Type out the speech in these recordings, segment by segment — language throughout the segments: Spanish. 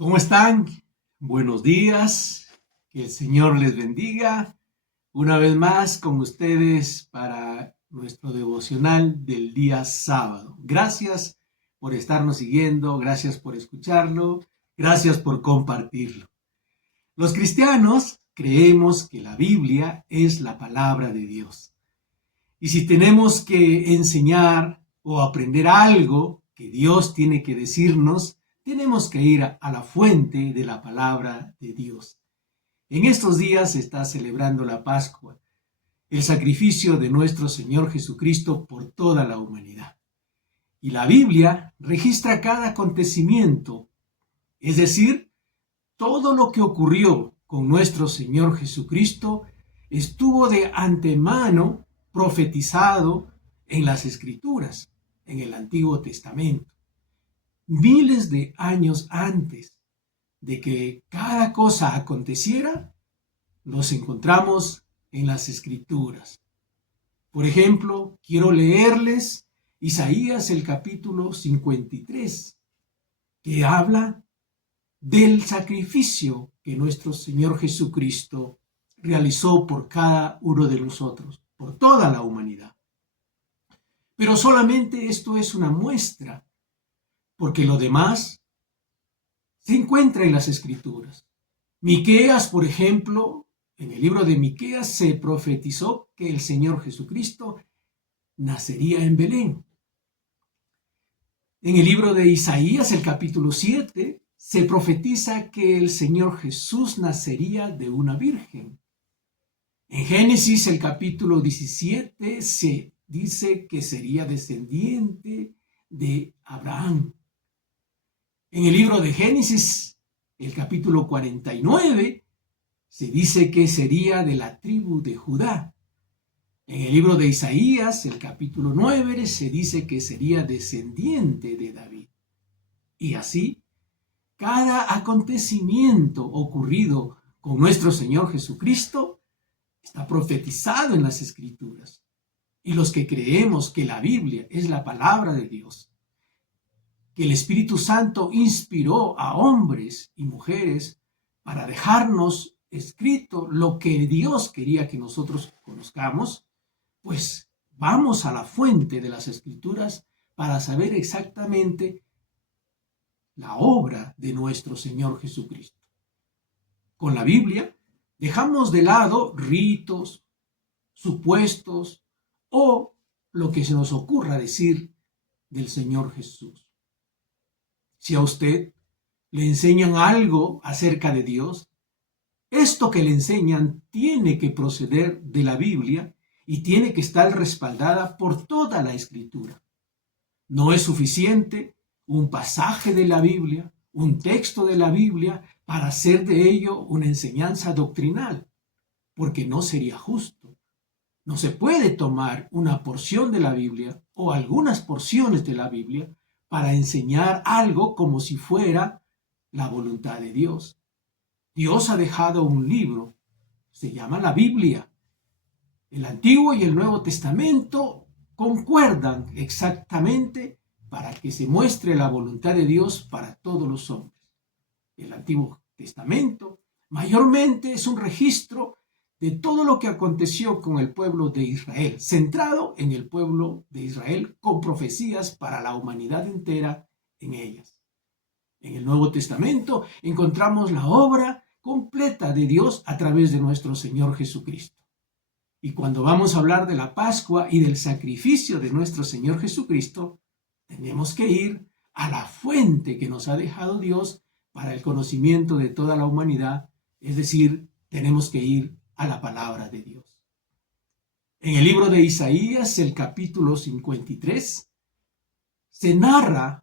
¿Cómo están? Buenos días. Que el Señor les bendiga. Una vez más con ustedes para nuestro devocional del día sábado. Gracias por estarnos siguiendo, gracias por escucharlo, gracias por compartirlo. Los cristianos creemos que la Biblia es la palabra de Dios. Y si tenemos que enseñar o aprender algo que Dios tiene que decirnos, tenemos que ir a la fuente de la palabra de Dios. En estos días se está celebrando la Pascua, el sacrificio de nuestro Señor Jesucristo por toda la humanidad. Y la Biblia registra cada acontecimiento, es decir, todo lo que ocurrió con nuestro Señor Jesucristo estuvo de antemano profetizado en las Escrituras, en el Antiguo Testamento. Miles de años antes de que cada cosa aconteciera, nos encontramos en las Escrituras. Por ejemplo, quiero leerles Isaías el capítulo 53, que habla del sacrificio que nuestro Señor Jesucristo realizó por cada uno de nosotros, por toda la humanidad. Pero solamente esto es una muestra, porque lo demás se encuentra en las Escrituras. Miqueas, por ejemplo, en el libro de Miqueas se profetizó que el Señor Jesucristo nacería en Belén. En el libro de Isaías, el capítulo 7, se profetiza que el Señor Jesús nacería de una virgen. En Génesis, el capítulo 17, se dice que sería descendiente de Abraham. En el libro de Génesis, el capítulo 49, se dice que sería de la tribu de Judá. En el libro de Isaías, el capítulo 9, se dice que sería descendiente de David. Y así, cada acontecimiento ocurrido con nuestro Señor Jesucristo está profetizado en las Escrituras. Y los que creemos que la Biblia es la palabra de Dios, que el Espíritu Santo inspiró a hombres y mujeres para dejarnos escrito lo que Dios quería que nosotros conozcamos, pues vamos a la fuente de las Escrituras para saber exactamente la obra de nuestro Señor Jesucristo. Con la Biblia dejamos de lado ritos, supuestos o lo que se nos ocurra decir del Señor Jesús. Si a usted le enseñan algo acerca de Dios, esto que le enseñan tiene que proceder de la Biblia y tiene que estar respaldada por toda la Escritura. No es suficiente un pasaje de la Biblia, un texto de la Biblia, para hacer de ello una enseñanza doctrinal, porque no sería justo. No se puede tomar una porción de la Biblia o algunas porciones de la Biblia para enseñar algo como si fuera la voluntad de Dios. Dios ha dejado un libro, se llama la Biblia. El Antiguo y el Nuevo Testamento concuerdan exactamente para que se muestre la voluntad de Dios para todos los hombres. El Antiguo Testamento mayormente es un registro de todo lo que aconteció con el pueblo de Israel, centrado en el pueblo de Israel con profecías para la humanidad entera en ellas. En el Nuevo Testamento encontramos la obra completa de Dios a través de nuestro Señor Jesucristo. Y cuando vamos a hablar de la Pascua y del sacrificio de nuestro Señor Jesucristo, tenemos que ir a la fuente que nos ha dejado Dios para el conocimiento de toda la humanidad, es decir, tenemos que ir a la palabra de Dios. En el libro de Isaías, el capítulo 53, se narra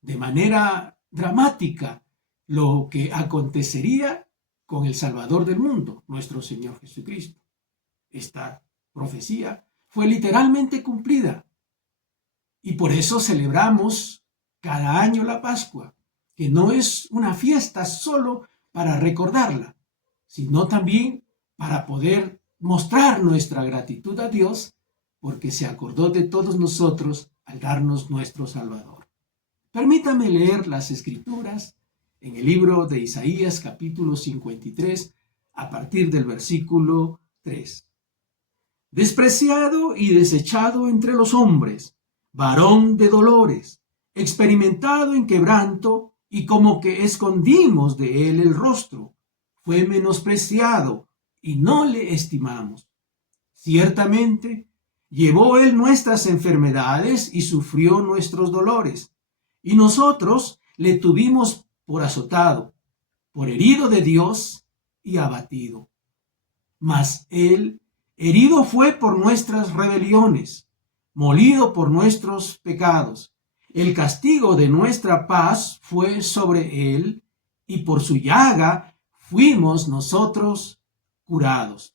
de manera dramática lo que acontecería con el Salvador del mundo, nuestro Señor Jesucristo. Esta profecía fue literalmente cumplida y por eso celebramos cada año la Pascua, que no es una fiesta solo para recordarla, sino también para poder mostrar nuestra gratitud a Dios porque se acordó de todos nosotros al darnos nuestro Salvador. Permítame leer las Escrituras en el libro de Isaías capítulo 53 a partir del versículo 3. Despreciado y desechado entre los hombres, varón de dolores, experimentado en quebranto, y como que escondimos de él el rostro, fue menospreciado y no le estimamos. Ciertamente, llevó él nuestras enfermedades y sufrió nuestros dolores, y nosotros le tuvimos por azotado, por herido de Dios y abatido. Mas él herido fue por nuestras rebeliones, molido por nuestros pecados. El castigo de nuestra paz fue sobre él, y por su llaga fuimos nosotros curados.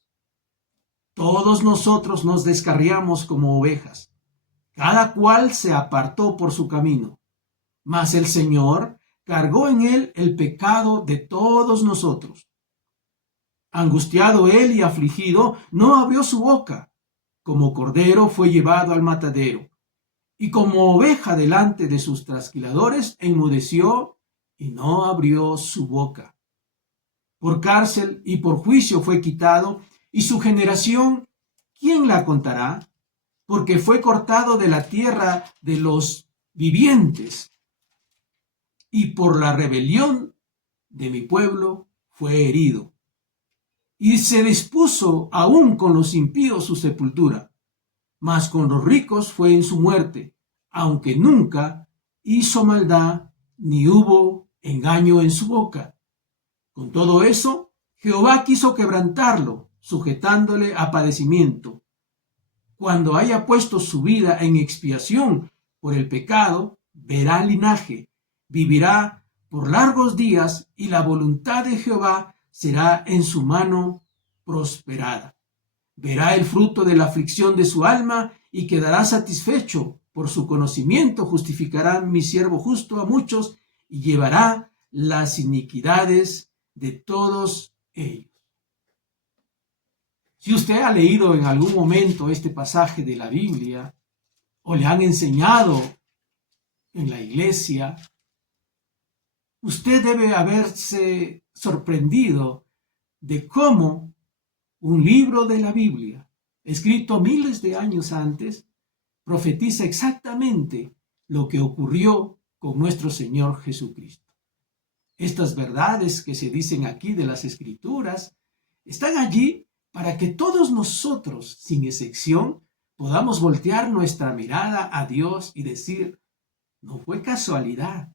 Todos nosotros nos descarriamos como ovejas, cada cual se apartó por su camino, mas el Señor cargó en él el pecado de todos nosotros. Angustiado él y afligido, no abrió su boca. Como cordero fue llevado al matadero, y como oveja delante de sus trasquiladores, enmudeció y no abrió su boca. Por cárcel y por juicio fue quitado, y su generación, ¿quién la contará? Porque fue cortado de la tierra de los vivientes, y por la rebelión de mi pueblo fue herido. Y se dispuso aún con los impíos su sepultura, mas con los ricos fue en su muerte, aunque nunca hizo maldad, ni hubo engaño en su boca. Con todo eso, Jehová quiso quebrantarlo, sujetándole a padecimiento. Cuando haya puesto su vida en expiación por el pecado, verá linaje, vivirá por largos días, y la voluntad de Jehová será en su mano prosperada. Verá el fruto de la aflicción de su alma y quedará satisfecho. Por su conocimiento justificará mi siervo justo a muchos y llevará las iniquidades de todos ellos. Si usted ha leído en algún momento este pasaje de la Biblia o le han enseñado en la iglesia, usted debe haberse sorprendido de cómo un libro de la Biblia, escrito miles de años antes, profetiza exactamente lo que ocurrió con nuestro Señor Jesucristo. Estas verdades que se dicen aquí de las Escrituras están allí para que todos nosotros, sin excepción, podamos voltear nuestra mirada a Dios y decir, no fue casualidad,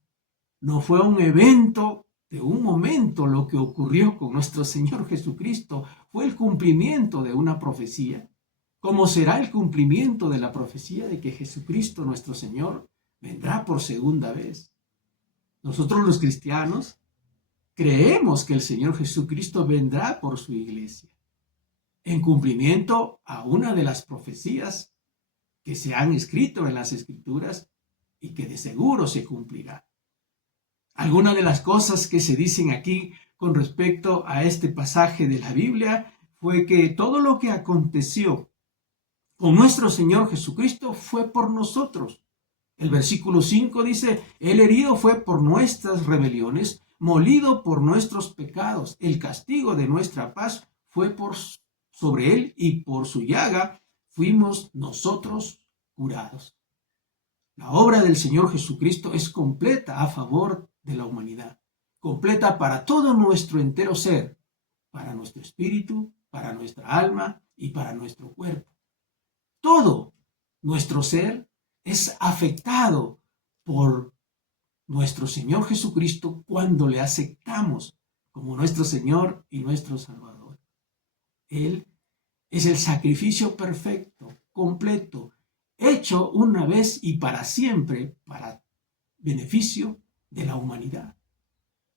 no fue un evento de un momento lo que ocurrió con nuestro Señor Jesucristo, fue el cumplimiento de una profecía, como será el cumplimiento de la profecía de que Jesucristo nuestro Señor vendrá por segunda vez. Nosotros los cristianos creemos que el Señor Jesucristo vendrá por su iglesia, en cumplimiento a una de las profecías que se han escrito en las Escrituras y que de seguro se cumplirá. Algunas de las cosas que se dicen aquí con respecto a este pasaje de la Biblia fue que todo lo que aconteció con nuestro Señor Jesucristo fue por nosotros. El versículo 5 dice, el herido fue por nuestras rebeliones, molido por nuestros pecados. El castigo de nuestra paz fue sobre él, y por su llaga fuimos nosotros curados. La obra del Señor Jesucristo es completa a favor de la humanidad, completa para todo nuestro entero ser, para nuestro espíritu, para nuestra alma y para nuestro cuerpo. Todo nuestro ser es afectado por nuestro Señor Jesucristo cuando le aceptamos como nuestro Señor y nuestro Salvador. Él es el sacrificio perfecto, completo, hecho una vez y para siempre para beneficio de la humanidad.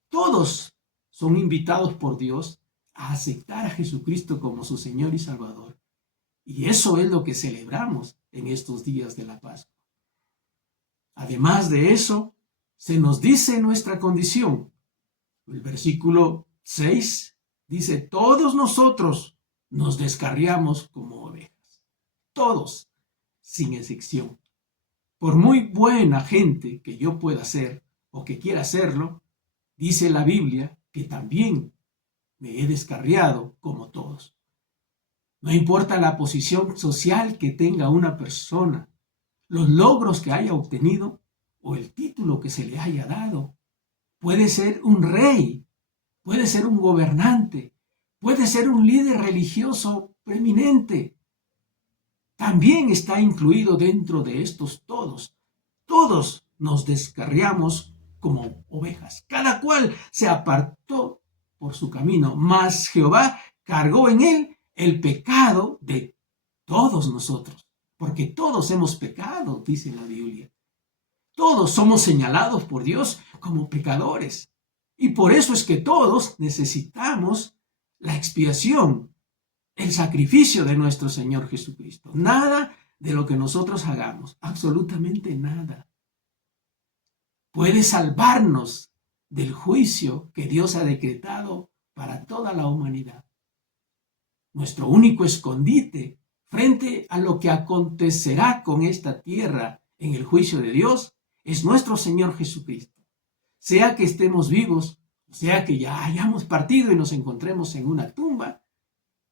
Todos son invitados por Dios a aceptar a Jesucristo como su Señor y Salvador. Y eso es lo que celebramos en estos días de la Pascua. Además de eso, se nos dice nuestra condición. El versículo 6 dice, todos nosotros nos descarriamos como ovejas. Todos, sin excepción. Por muy buena gente que yo pueda ser o que quiera serlo, Dice la Biblia que también me he descarriado como todos. No importa la posición social que tenga una persona, los logros que haya obtenido o el título que se le haya dado. Puede ser un rey, puede ser un gobernante, puede ser un líder religioso preeminente. También está incluido dentro de estos todos. Todos nos descarriamos como ovejas. Cada cual se apartó por su camino, mas Jehová cargó en él el pecado de todos nosotros, porque todos hemos pecado, dice la Biblia. Todos somos señalados por Dios como pecadores. Y por eso es que todos necesitamos la expiación, el sacrificio de nuestro Señor Jesucristo. Nada de lo que nosotros hagamos, absolutamente nada, puede salvarnos del juicio que Dios ha decretado para toda la humanidad. Nuestro único escondite frente a lo que acontecerá con esta tierra en el juicio de Dios es nuestro Señor Jesucristo. Sea que estemos vivos, sea que ya hayamos partido y nos encontremos en una tumba,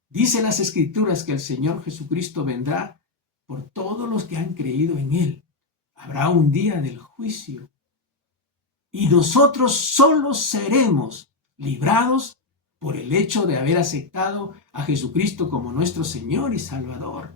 dice las Escrituras que el Señor Jesucristo vendrá por todos los que han creído en Él. Habrá un día del juicio y nosotros solo seremos librados por el hecho de haber aceptado a Jesucristo como nuestro Señor y Salvador.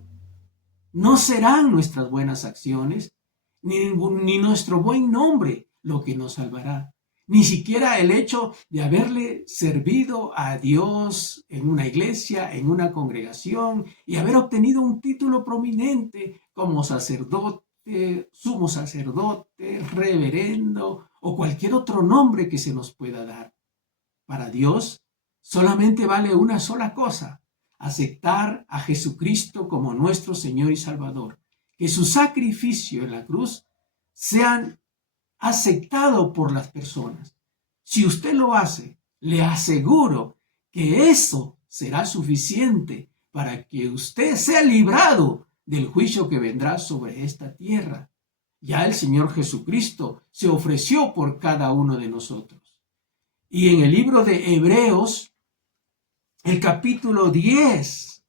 No serán nuestras buenas acciones, ni nuestro buen nombre lo que nos salvará, ni siquiera el hecho de haberle servido a Dios en una iglesia, en una congregación, y haber obtenido un título prominente como sacerdote, sumo sacerdote, reverendo o cualquier otro nombre que se nos pueda dar. Para Dios solamente vale una sola cosa: aceptar a Jesucristo como nuestro Señor y Salvador, que su sacrificio en la cruz sea aceptado por las personas. Si usted lo hace, le aseguro que eso será suficiente para que usted sea librado del juicio que vendrá sobre esta tierra. Ya el Señor Jesucristo se ofreció por cada uno de nosotros. Y en el libro de Hebreos, el capítulo 10,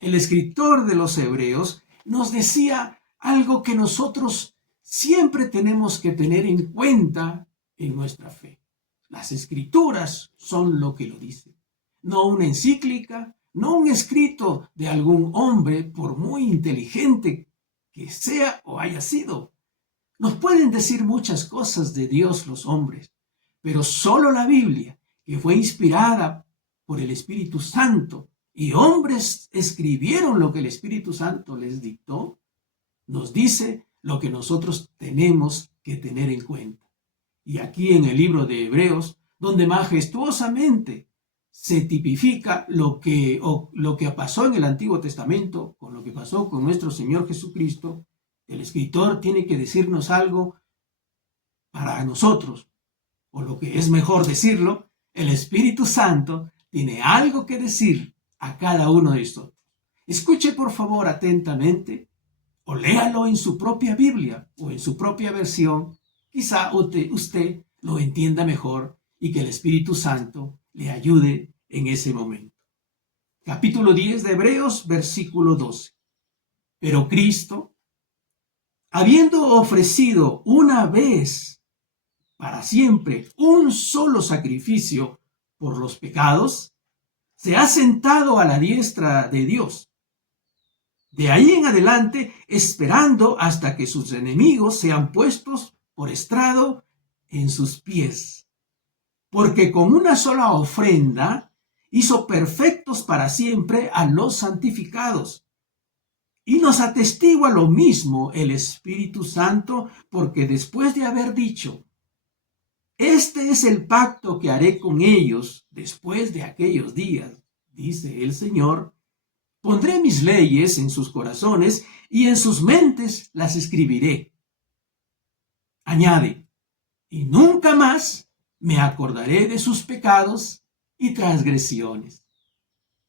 el escritor de los Hebreos nos decía algo que nosotros siempre tenemos que tener en cuenta en nuestra fe. Las Escrituras son lo que lo dicen, no una encíclica, no un escrito de algún hombre, por muy inteligente que sea o haya sido. Nos pueden decir muchas cosas de Dios los hombres, pero solo la Biblia, que fue inspirada por el Espíritu Santo, y hombres escribieron lo que el Espíritu Santo les dictó, nos dice lo que nosotros tenemos que tener en cuenta. Y aquí en el libro de Hebreos, donde majestuosamente se tipifica lo que pasó en el Antiguo Testamento con lo que pasó con nuestro Señor Jesucristo, el escritor tiene que decirnos algo para nosotros, o lo que es mejor decirlo, el Espíritu Santo tiene algo que decir a cada uno de nosotros. Escuche por favor atentamente, o léalo en su propia Biblia o en su propia versión. Quizá usted lo entienda mejor y que el Espíritu Santo le ayude en ese momento. Capítulo 10 de Hebreos, versículo 12. Pero Cristo, habiendo ofrecido una vez para siempre un solo sacrificio por los pecados, se ha sentado a la diestra de Dios. De ahí en adelante, esperando hasta que sus enemigos sean puestos por estrado en sus pies. Porque con una sola ofrenda hizo perfectos para siempre a los santificados. Y nos atestigua lo mismo el Espíritu Santo, porque después de haber dicho: este es el pacto que haré con ellos después de aquellos días, dice el Señor, pondré mis leyes en sus corazones y en sus mentes las escribiré. Añade: y nunca más me acordaré de sus pecados y transgresiones.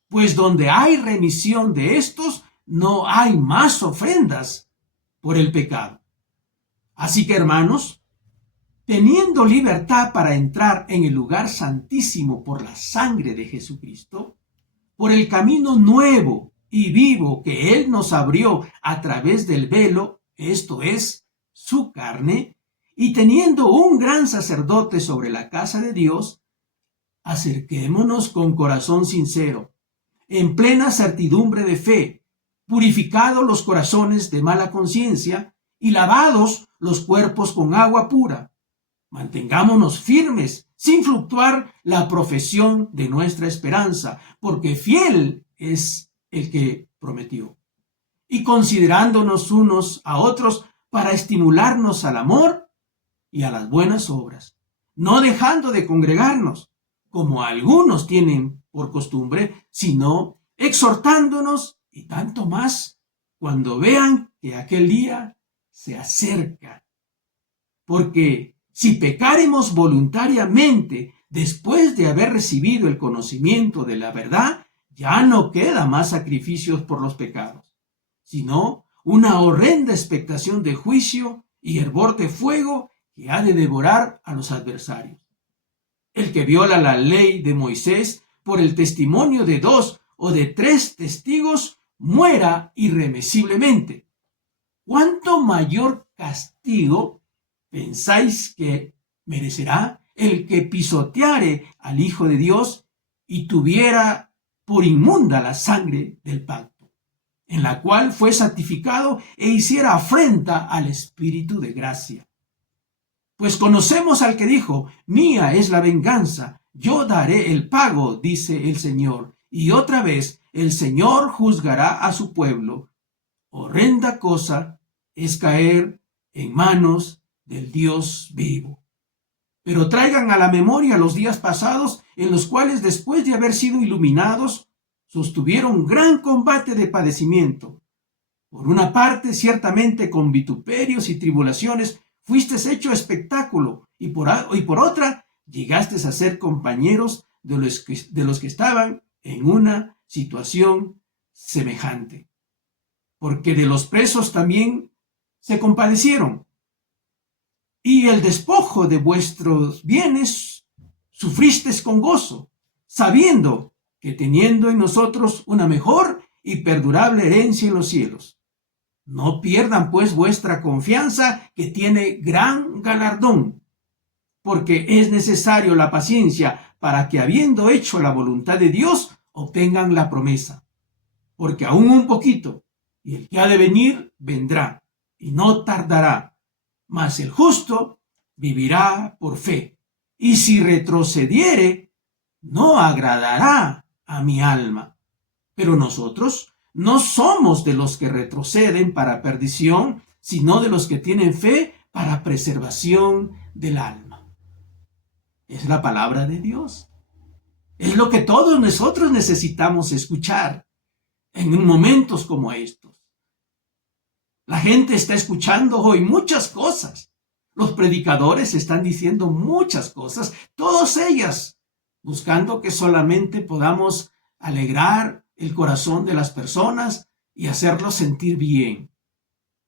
Pues donde hay remisión de estos, no hay más ofrendas por el pecado. Así que, hermanos, teniendo libertad para entrar en el lugar santísimo por la sangre de Jesucristo, por el camino nuevo y vivo que Él nos abrió a través del velo, esto es, su carne, y teniendo un gran sacerdote sobre la casa de Dios, acerquémonos con corazón sincero, en plena certidumbre de fe, purificados los corazones de mala conciencia y lavados los cuerpos con agua pura. Mantengámonos firmes, sin fluctuar la profesión de nuestra esperanza, porque fiel es el que prometió. Y considerándonos unos a otros para estimularnos al amor y a las buenas obras, no dejando de congregarnos, como algunos tienen por costumbre, sino exhortándonos, y tanto más cuando vean que aquel día se acerca. Porque si pecáremos voluntariamente después de haber recibido el conocimiento de la verdad, ya no queda más sacrificios por los pecados, sino una horrenda expectación de juicio y hervor de fuego que ha de devorar a los adversarios. El que viola la ley de Moisés por el testimonio de 2 o de 3 testigos muera irremisiblemente. ¿Cuánto mayor castigo pensáis que merecerá el que pisoteare al Hijo de Dios y tuviera por inmunda la sangre del pacto, en la cual fue santificado e hiciera afrenta al Espíritu de gracia? Pues conocemos al que dijo: mía es la venganza, yo daré el pago, dice el Señor. Y otra vez el Señor juzgará a su pueblo. Horrenda cosa es caer en manos del Dios vivo. Pero traigan a la memoria los días pasados, en los cuales, después de haber sido iluminados, sostuvieron gran combate de padecimiento. Por una parte, ciertamente con vituperios y tribulaciones fuiste hecho espectáculo, y por otra, llegaste a ser compañeros de los que estaban en una situación semejante. Porque de los presos también se compadecieron, y el despojo de vuestros bienes sufristeis con gozo, sabiendo que teniendo en nosotros una mejor y perdurable herencia en los cielos. No pierdan pues vuestra confianza, que tiene gran galardón, porque es necesario la paciencia para que, habiendo hecho la voluntad de Dios, obtengan la promesa. Porque aún un poquito, y el que ha de venir vendrá, y no tardará. Mas el justo vivirá por fe, y si retrocediere, no agradará a mi alma. Pero nosotros no somos de los que retroceden para perdición, sino de los que tienen fe para preservación del alma. Es la palabra de Dios. Es lo que todos nosotros necesitamos escuchar en momentos como estos. La gente está escuchando hoy muchas cosas. Los predicadores están diciendo muchas cosas, todas ellas buscando que solamente podamos alegrar el corazón de las personas y hacerlos sentir bien.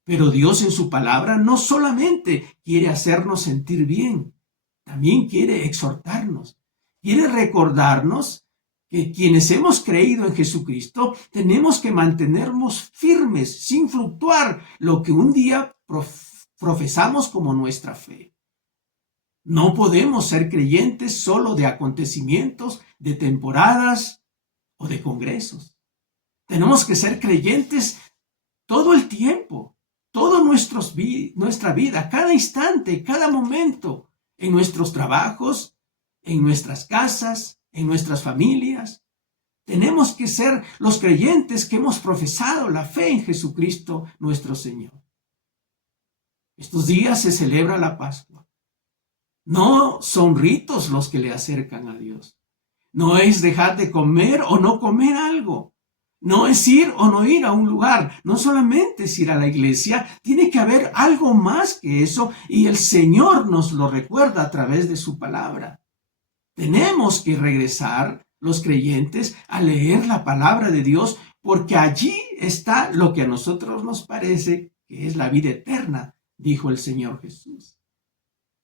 Pero Dios en su palabra no solamente quiere hacernos sentir bien, también quiere exhortarnos, quiere recordarnos que quienes hemos creído en Jesucristo tenemos que mantenernos firmes sin fluctuar lo que un día profesamos como nuestra fe. No podemos ser creyentes solo de acontecimientos, de temporadas o de congresos. Tenemos que ser creyentes todo el tiempo, toda nuestra vida, cada instante, cada momento, en nuestros trabajos, en nuestras casas, en nuestras familias. Tenemos que ser los creyentes que hemos profesado la fe en Jesucristo nuestro Señor. Estos días se celebra la Pascua. No son ritos los que le acercan a Dios. No es dejar de comer o no comer algo. No es ir o no ir a un lugar. No solamente es ir a la iglesia. Tiene que haber algo más que eso, y el Señor nos lo recuerda a través de su palabra. Tenemos que regresar, los creyentes, a leer la palabra de Dios, porque allí está lo que a nosotros nos parece que es la vida eterna, dijo el Señor Jesús.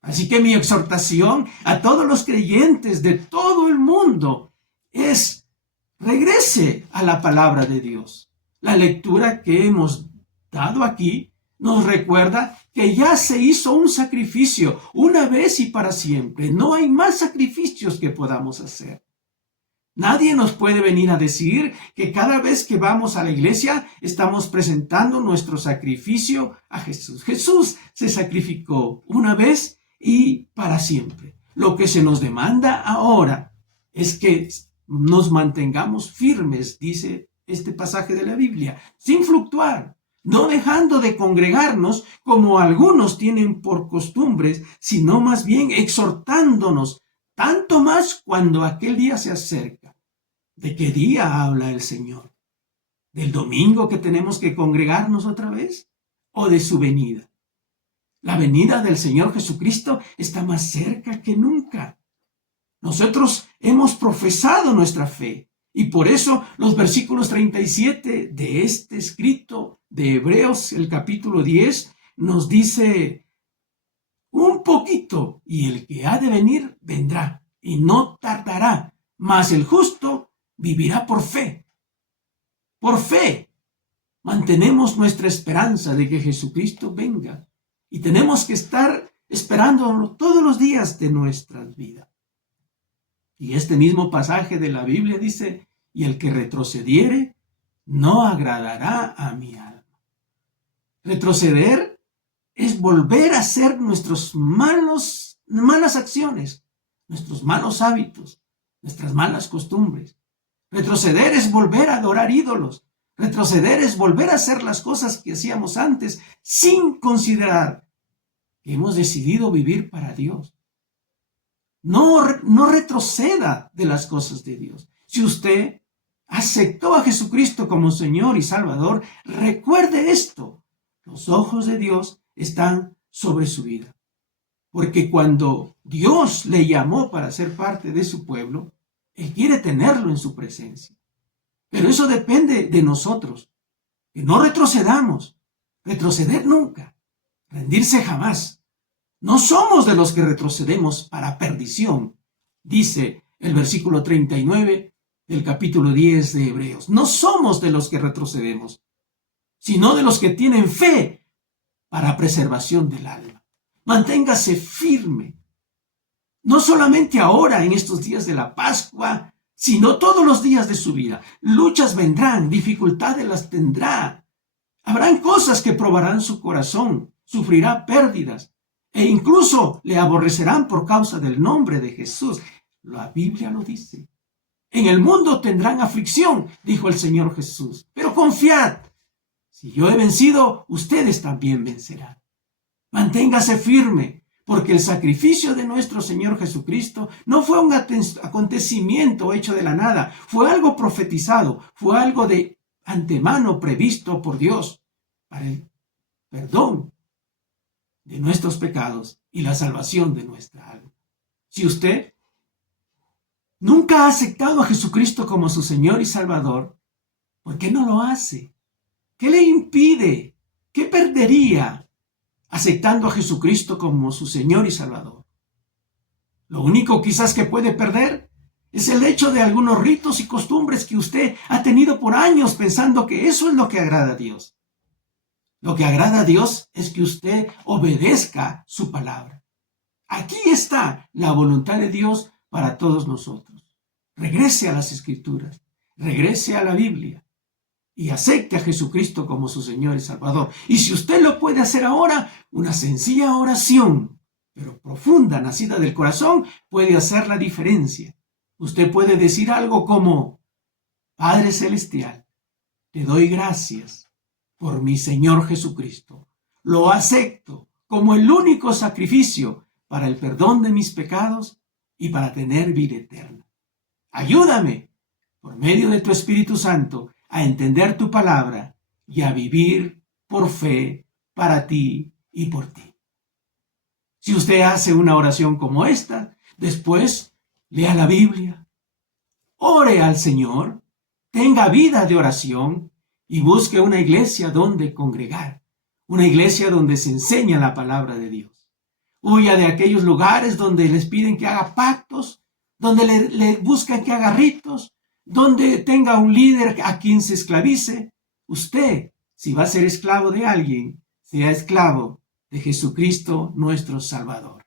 Así que mi exhortación a todos los creyentes de todo el mundo es: regrese a la palabra de Dios. La lectura que hemos dado aquí nos recuerda que ya se hizo un sacrificio una vez y para siempre. No hay más sacrificios que podamos hacer. Nadie nos puede venir a decir que cada vez que vamos a la iglesia estamos presentando nuestro sacrificio a Jesús. Jesús se sacrificó una vez y para siempre. Lo que se nos demanda ahora es que nos mantengamos firmes, dice este pasaje de la Biblia, sin fluctuar, no dejando de congregarnos como algunos tienen por costumbres, sino más bien exhortándonos, tanto más cuando aquel día se acerca. ¿De qué día habla el Señor? ¿Del domingo que tenemos que congregarnos otra vez? ¿O de su venida? La venida del Señor Jesucristo está más cerca que nunca. Nosotros hemos profesado nuestra fe y por eso los versículos 37 de este escrito de Hebreos, el capítulo 10, nos dice: un poquito y el que ha de venir vendrá y no tardará, mas el justo vivirá por fe. Por fe mantenemos nuestra esperanza de que Jesucristo venga y tenemos que estar esperándolo todos los días de nuestras vidas. Y este mismo pasaje de la Biblia dice: y el que retrocediere no agradará a mi alma. Retroceder es volver a hacer nuestras malas acciones, nuestros malos hábitos, nuestras malas costumbres. Retroceder es volver a adorar ídolos. Retroceder es volver a hacer las cosas que hacíamos antes sin considerar que hemos decidido vivir para Dios. No retroceda de las cosas de Dios. Si usted aceptó a Jesucristo como Señor y Salvador, recuerde esto: los ojos de Dios están sobre su vida. Porque cuando Dios le llamó para ser parte de su pueblo, Él quiere tenerlo en su presencia. Pero eso depende de nosotros. Que no retrocedamos. Retroceder nunca. Rendirse jamás. No somos de los que retrocedemos para perdición, dice el versículo 39 del capítulo 10 de Hebreos. No somos de los que retrocedemos, sino de los que tienen fe para preservación del alma. Manténgase firme. No solamente ahora en estos días de la Pascua, sino todos los días de su vida. Luchas vendrán, dificultades las tendrá. Habrán cosas que probarán su corazón, sufrirá pérdidas. E incluso le aborrecerán por causa del nombre de Jesús. La Biblia lo dice. En el mundo tendrán aflicción, dijo el Señor Jesús. Pero confiad, si yo he vencido, ustedes también vencerán. Manténgase firme, porque el sacrificio de nuestro Señor Jesucristo no fue un acontecimiento hecho de la nada. Fue algo profetizado, fue algo de antemano previsto por Dios para el perdón de nuestros pecados y la salvación de nuestra alma. Si usted nunca ha aceptado a Jesucristo como su Señor y Salvador, ¿por qué no lo hace? ¿Qué le impide? ¿Qué perdería aceptando a Jesucristo como su Señor y Salvador? Lo único quizás que puede perder es el hecho de algunos ritos y costumbres que usted ha tenido por años pensando que eso es lo que agrada a Dios. Lo que agrada a Dios es que usted obedezca su palabra. Aquí está la voluntad de Dios para todos nosotros. Regrese a las Escrituras, regrese a la Biblia y acepte a Jesucristo como su Señor y Salvador. Y si usted lo puede hacer ahora, una sencilla oración, pero profunda, nacida del corazón, puede hacer la diferencia. Usted puede decir algo como: Padre Celestial, te doy gracias por mi Señor Jesucristo. Lo acepto como el único sacrificio para el perdón de mis pecados y para tener vida eterna. Ayúdame, por medio de tu Espíritu Santo, a entender tu palabra y a vivir por fe para ti y por ti. Si usted hace una oración como esta, después lea la Biblia, ore al Señor, tenga vida de oración y busque una iglesia donde congregar, una iglesia donde se enseña la palabra de Dios, Huya de aquellos lugares donde les piden que haga pactos, donde le buscan que haga ritos, donde tenga un líder a quien se esclavice. Usted, si va a ser esclavo de alguien, sea esclavo de Jesucristo nuestro Salvador.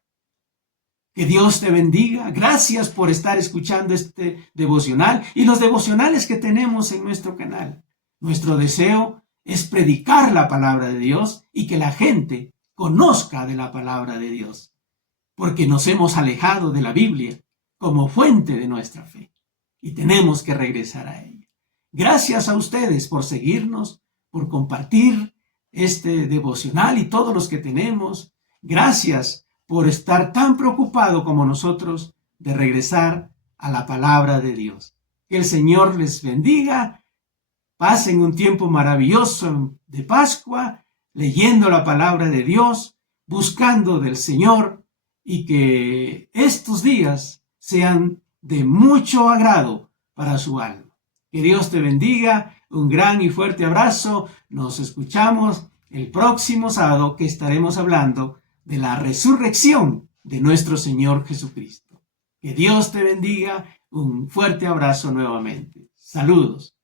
Que Dios te bendiga. Gracias por estar escuchando este devocional y los devocionales que tenemos en nuestro canal. Nuestro deseo es predicar la palabra de Dios y que la gente conozca de la palabra de Dios, porque nos hemos alejado de la Biblia como fuente de nuestra fe y tenemos que regresar a ella. Gracias a ustedes por seguirnos, por compartir este devocional y todos los que tenemos. Gracias por estar tan preocupado como nosotros de regresar a la palabra de Dios. Que el Señor les bendiga. Pasen un tiempo maravilloso de Pascua, leyendo la palabra de Dios, buscando del Señor, y que estos días sean de mucho agrado para su alma. Que Dios te bendiga. Un gran y fuerte abrazo. Nos escuchamos el próximo sábado, que estaremos hablando de la resurrección de nuestro Señor Jesucristo. Que Dios te bendiga. Un fuerte abrazo nuevamente. Saludos.